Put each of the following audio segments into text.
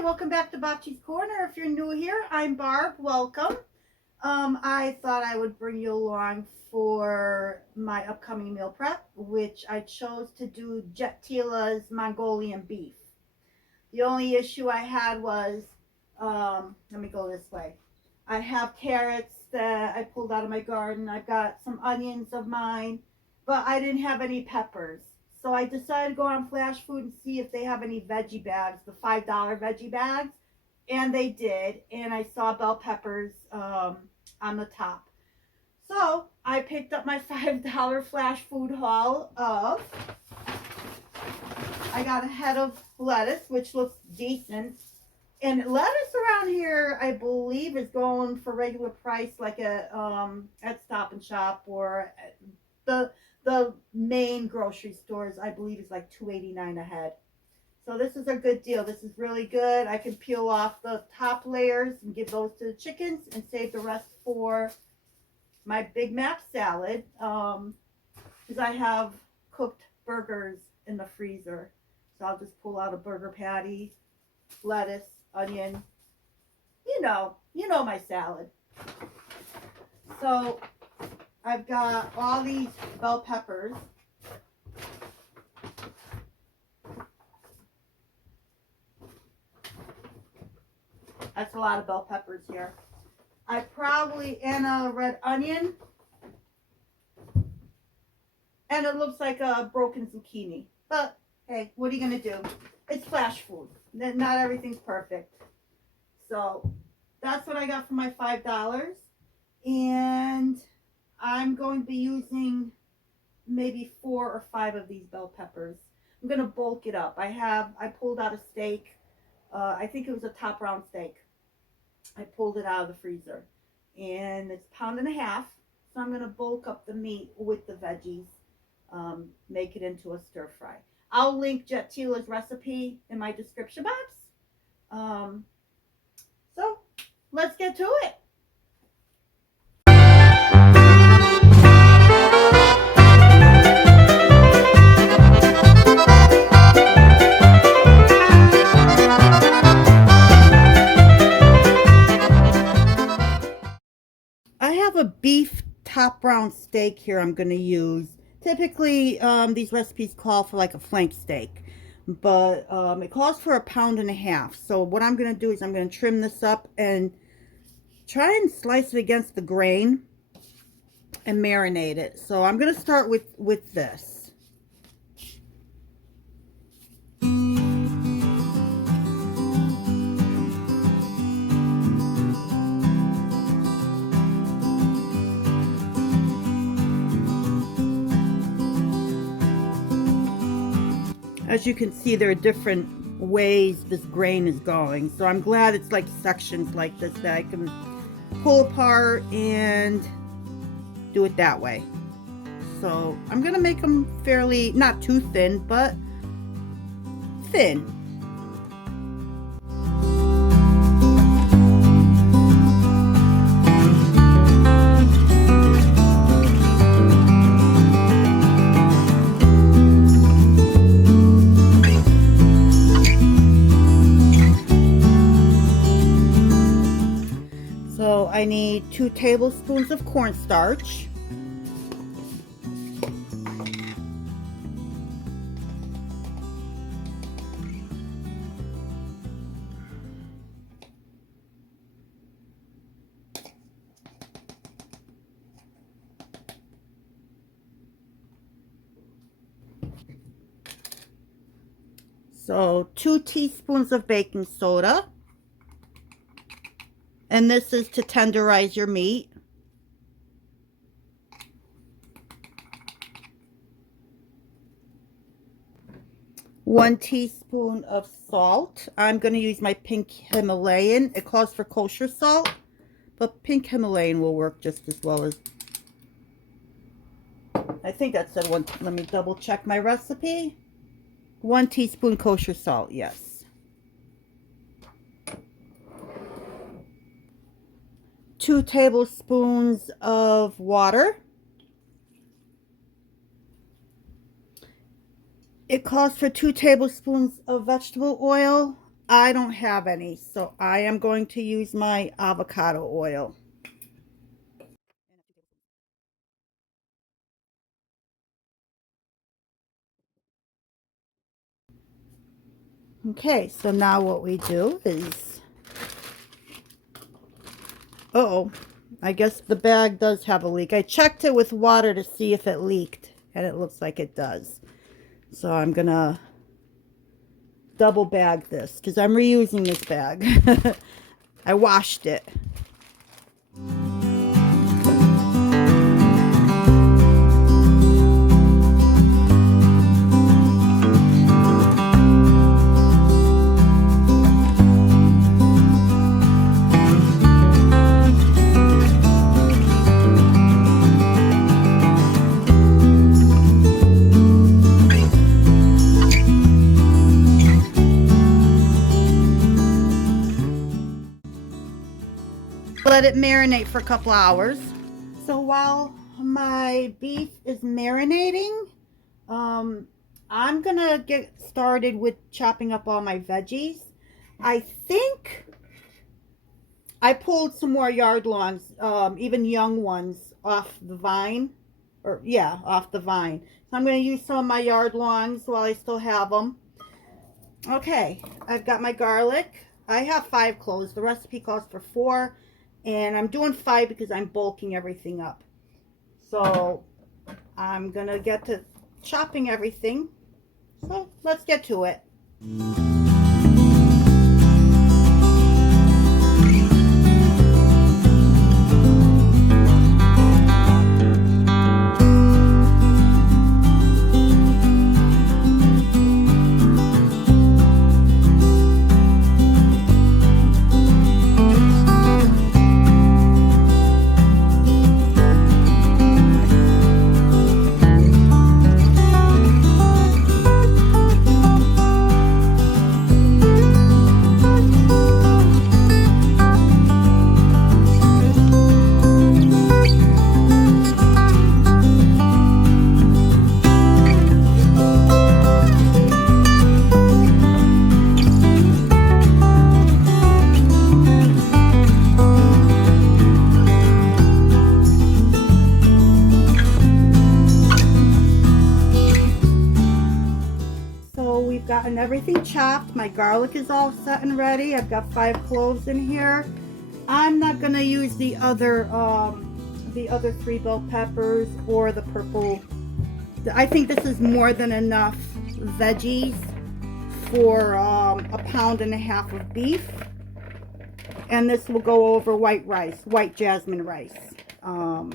Hi, welcome back to Bopchi's Corner. If you're new here, I'm Barb. Welcome. I thought I would bring you along for my upcoming meal prep, which I chose to do Jet Tila's Mongolian beef. The only issue I had was, let me go this way. I have carrots that I pulled out of my garden. I've got some onions of mine, but I didn't have any peppers. So I decided to go on Flashfood and see if they have any veggie bags, the $5 veggie bags. And they did. And I saw bell peppers on the top. So I picked up my $5 Flashfood haul of, I got a head of lettuce, which looks decent. And lettuce around here, I believe, is going for regular price, like at Stop and Shop or at the main grocery stores. I believe is like $2.89 a head. So this is a good deal. This is really good. I can peel off the top layers and give those to the chickens and save the rest for my Big Mac salad. Because I have cooked burgers in the freezer, so I'll just pull out a burger patty, lettuce, onion, you know my salad. So I've got all these bell peppers. That's a lot of bell peppers here. And a red onion. And it looks like a broken zucchini. But hey, what are you going to do? It's flash food. Not everything's perfect. So that's what I got for my $5. And I'm going to be using maybe 4 or 5 of these bell peppers. I'm going to bulk it up. I pulled out a steak. I think it was a top round steak. I pulled it out of the freezer. And it's 1.5 pounds. So I'm going to bulk up the meat with the veggies. Make it into a stir fry. I'll link Jet Tila's recipe in my description box. So let's get to it. I have a beef top round steak here I'm going to use. Typically, these recipes call for like a flank steak, but it calls for 1.5 pounds. So what I'm going to do is I'm going to trim this up and try and slice it against the grain and marinate it. So I'm going to start with this. As you can see, there are different ways this grain is going. So I'm glad it's like sections like this that I can pull apart and do it that way. So I'm going to make them fairly, not too thin, but thin. I need 2 tablespoons of cornstarch. So 2 teaspoons of baking soda. And this is to tenderize your meat. One teaspoon of salt. I'm going to use my pink Himalayan. It calls for kosher salt, but pink Himalayan will work just as well as, I think that said 1. Let me double check my recipe. 1 teaspoon kosher salt, yes. 2 tablespoons of water. It calls for 2 tablespoons of vegetable oil. I don't have any, so I am going to use my avocado oil. Okay, so now what we do is, uh-oh, I guess the bag does have a leak. I checked it with water to see if it leaked, and it looks like it does. So I'm gonna double bag this because I'm reusing this bag. I washed it. Let it marinate for a couple hours. So while my beef is marinating, I'm gonna get started with chopping up all my veggies. I think I pulled some more yard lawns, even young ones, off the vine. Or yeah, off the vine. So I'm gonna use some of my yard lawns while I still have them. Okay, I've got my garlic. I have 5 cloves. The recipe calls for 4. And I'm doing 5 because I'm bulking everything up. So I'm gonna get to chopping everything. So let's get to it. Gotten everything chopped. My garlic is all set and ready. I've got 5 cloves in here. I'm not gonna use the other 3 bell peppers or the purple. I think this is more than enough veggies for 1.5 pounds of beef, and this will go over white rice, white jasmine rice. All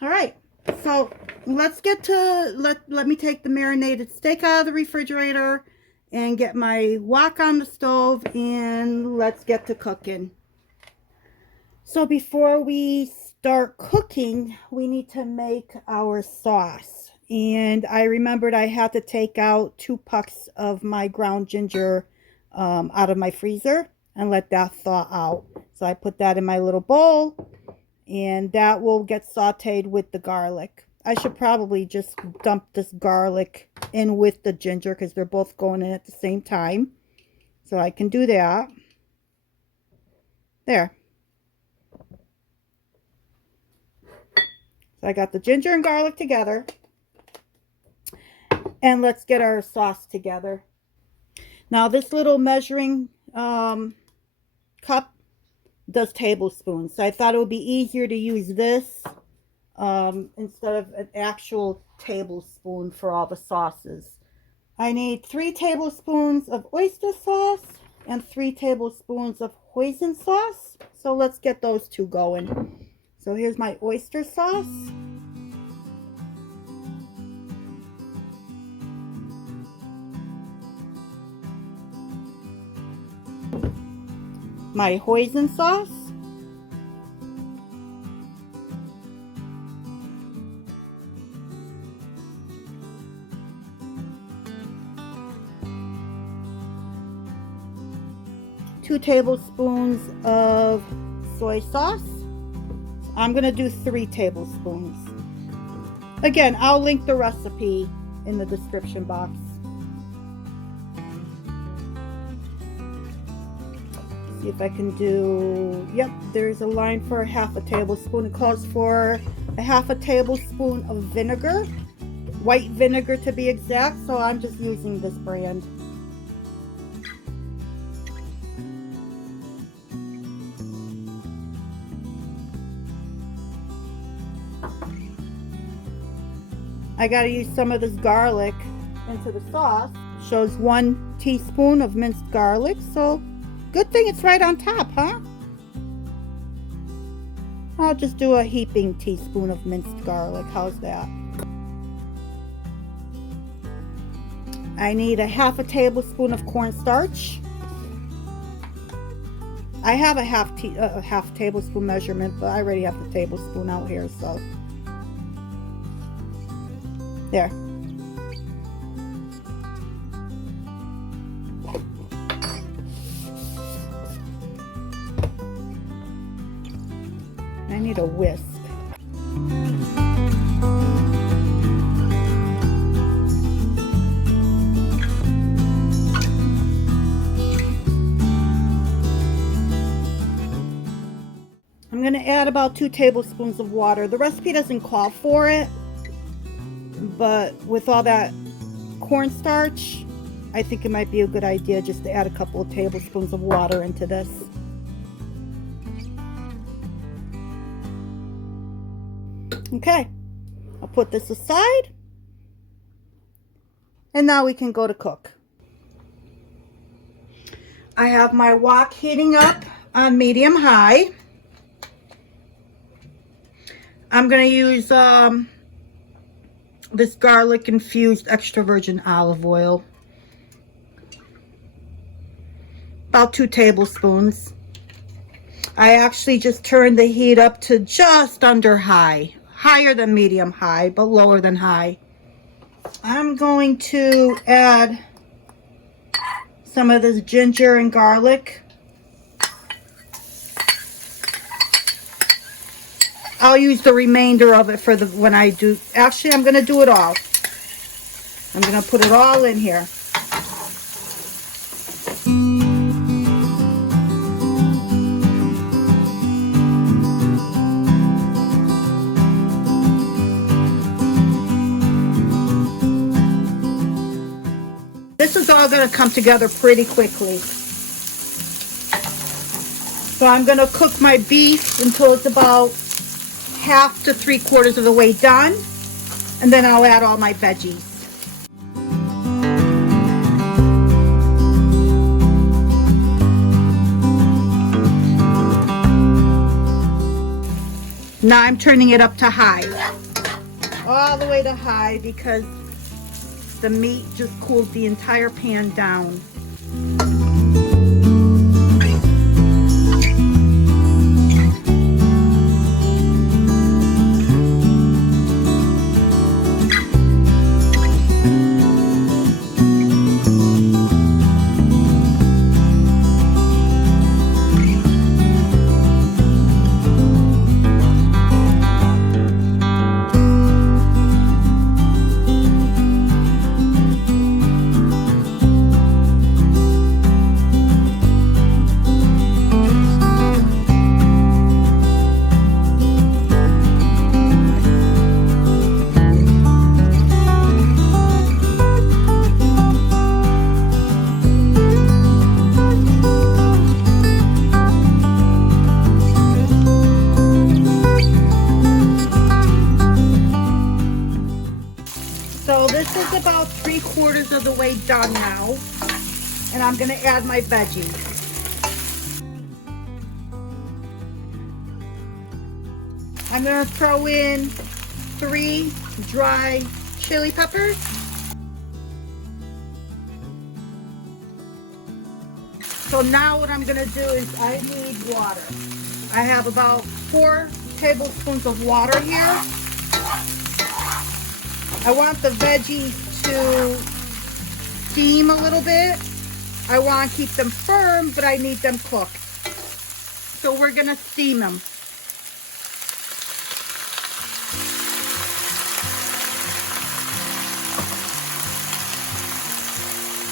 right, so let's get to, let me take the marinated steak out of the refrigerator and get my wok on the stove, and let's get to cooking. So before we start cooking, we need to make our sauce. And I remembered I had to take out 2 pucks of my ground ginger out of my freezer and let that thaw out. So I put that in my little bowl, and that will get sauteed with the garlic. I should probably just dump this garlic in with the ginger because they're both going in at the same time. So I can do that. There. So I got the ginger and garlic together. And let's get our sauce together. Now this little measuring cup does tablespoons. So I thought it would be easier to use this instead of an actual tablespoon for all the sauces. I need 3 tablespoons of oyster sauce and 3 tablespoons of hoisin sauce. So let's get those 2 going. So here's my oyster sauce. My hoisin sauce. Two tablespoons of soy sauce. I'm going to do 3 tablespoons. Again, I'll link the recipe in the description box. See if I can do, yep, there's a line for a half a tablespoon. It calls for a half a tablespoon of vinegar, white vinegar to be exact, so I'm just using this brand. I gotta use some of this garlic into the sauce. Shows 1 teaspoon of minced garlic, so good thing it's right on top, huh? I'll just do a heaping teaspoon of minced garlic. How's that? I need a half a tablespoon of cornstarch. I have a half tablespoon measurement, but I already have the tablespoon out here, so there. I need a whisk. I'm going to add about 2 tablespoons of water. The recipe doesn't call for it, but with all that cornstarch, I think it might be a good idea just to add a couple of tablespoons of water into this. Okay, I'll put this aside, and now we can go to cook. I have my wok heating up on medium-high. I'm going to use this garlic infused extra virgin olive oil. About 2 tablespoons. I actually just turned the heat up to just under high. Higher than medium high, but lower than high. I'm going to add some of this ginger and garlic. I'll use the remainder of it for when I do. Actually, I'm going to do it all. I'm going to put it all in here. This is all going to come together pretty quickly. So I'm going to cook my beef until it's about half to 3/4 of the way done, and then I'll add all my veggies. Now I'm turning it up to high, all the way to high, because the meat just cooled the entire pan down. So this is about 3/4 of the way done now, and I'm going to add my veggies. I'm going to throw in 3 dry chili peppers. So now what I'm going to do is I need water. I have about 4 tablespoons of water here. I want the veggies to steam a little bit. I want to keep them firm, but I need them cooked. So we're going to steam them.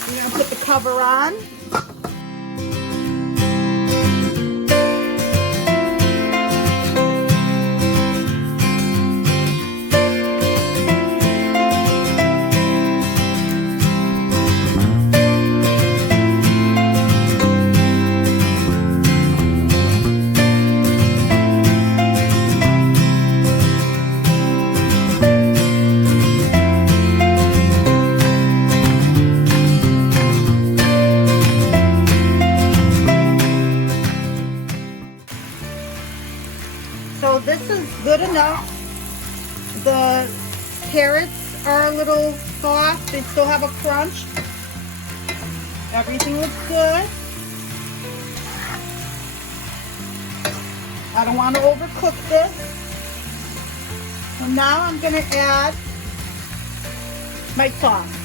I'm going to put the cover on. enough. The carrots are a little soft. They still have a crunch. Everything looks good. I don't want to overcook this. So now I'm going to add my sauce.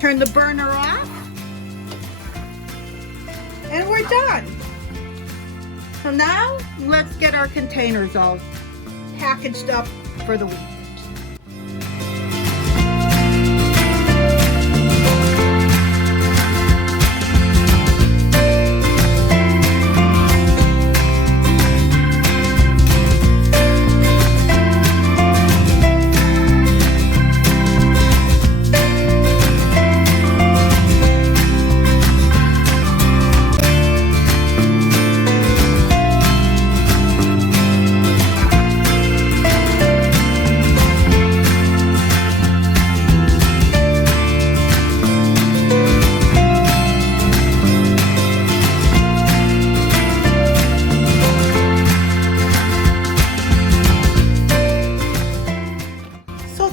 Turn the burner off, and we're done. So now let's get our containers all packaged up for the week.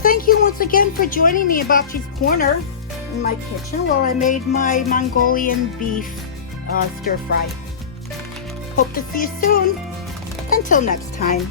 Thank you once again for joining me at Bopchi's Corner in my kitchen while I made my Mongolian beef stir fry. Hope to see you soon. Until next time.